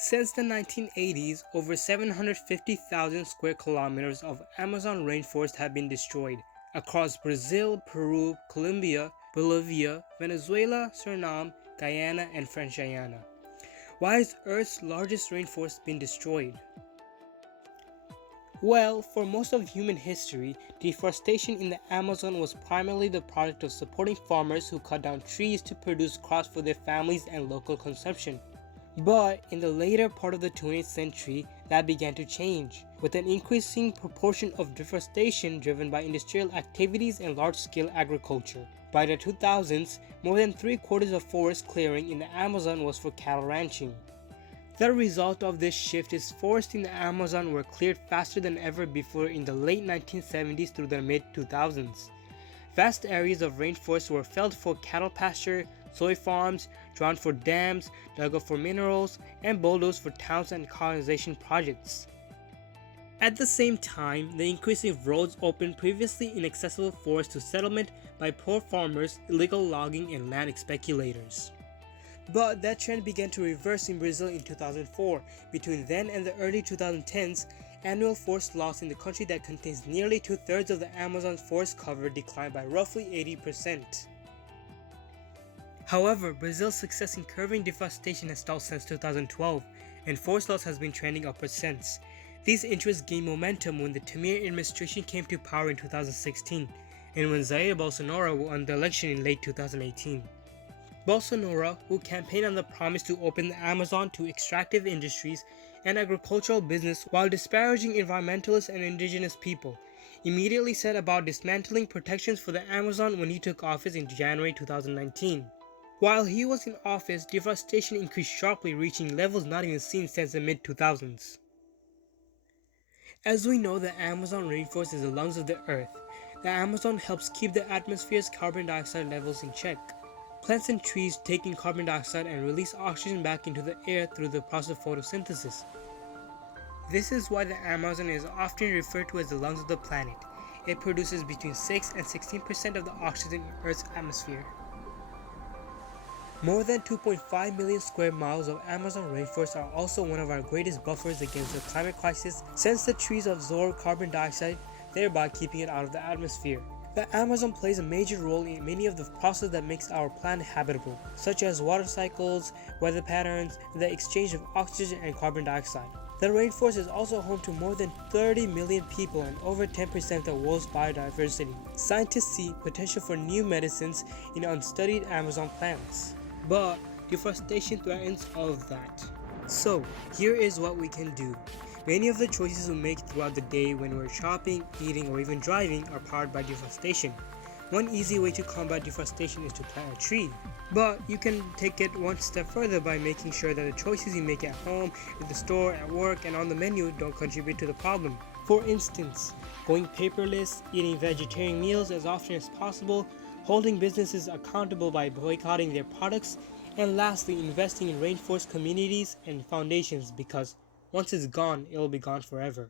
Since the 1980s, over 750,000 square kilometers of Amazon rainforest have been destroyed across Brazil, Peru, Colombia, Bolivia, Venezuela, Suriname, Guyana, and French Guiana. Why has Earth's largest rainforest been destroyed? Well, for most of human history, deforestation in the Amazon was primarily the product of supporting farmers who cut down trees to produce crops for their families and local consumption. But in the later part of the 20th century, that began to change, with an increasing proportion of deforestation driven by industrial activities and large-scale agriculture. By the 2000s, more than 3/4 of forest clearing in the Amazon was for cattle ranching. The result of this shift is forests in the Amazon were cleared faster than ever before in the late 1970s through the mid-2000s. Vast areas of rainforest were felled for cattle pasture, soy farms, drawn for dams, dug up for minerals, and bulldozed for towns and colonization projects. At the same time, the increase of roads opened previously inaccessible forests to settlement by poor farmers, illegal logging, and land speculators. But that trend began to reverse in Brazil in 2004. Between then and the early 2010s, annual forest loss in the country that contains nearly 2/3 of the Amazon's forest cover declined by roughly 80%. However, Brazil's success in curbing deforestation has stalled since 2012, and forest loss has been trending upwards since. These interests gained momentum when the Temer administration came to power in 2016, and when Jair Bolsonaro won the election in late 2018. Bolsonaro, who campaigned on the promise to open the Amazon to extractive industries and agricultural business while disparaging environmentalists and indigenous people, immediately set about dismantling protections for the Amazon when he took office in January 2019. While he was in office, deforestation increased sharply, reaching levels not even seen since the mid-2000s. As we know, the Amazon rainforest is the lungs of the earth. The Amazon helps keep the atmosphere's carbon dioxide levels in check. Plants and trees take in carbon dioxide and release oxygen back into the air through the process of photosynthesis. This is why the Amazon is often referred to as the lungs of the planet. It produces between 6 and 16% of the oxygen in Earth's atmosphere. More than 2.5 million square miles of Amazon rainforest are also one of our greatest buffers against the climate crisis, since the trees absorb carbon dioxide, thereby keeping it out of the atmosphere. The Amazon plays a major role in many of the processes that makes our planet habitable, such as water cycles, weather patterns, and the exchange of oxygen and carbon dioxide. The rainforest is also home to more than 30 million people and over 10% of the world's biodiversity. Scientists see potential for new medicines in unstudied Amazon plants. But deforestation threatens all of that. So, here is what we can do. Many of the choices we make throughout the day when we're shopping, eating, or even driving are powered by deforestation. One easy way to combat deforestation is to plant a tree. But you can take it one step further by making sure that the choices you make at home, in the store, at work, and on the menu don't contribute to the problem. For instance, going paperless, eating vegetarian meals as often as possible, holding businesses accountable by boycotting their products, and lastly, investing in rainforest communities and foundations, because once it's gone, it will be gone forever.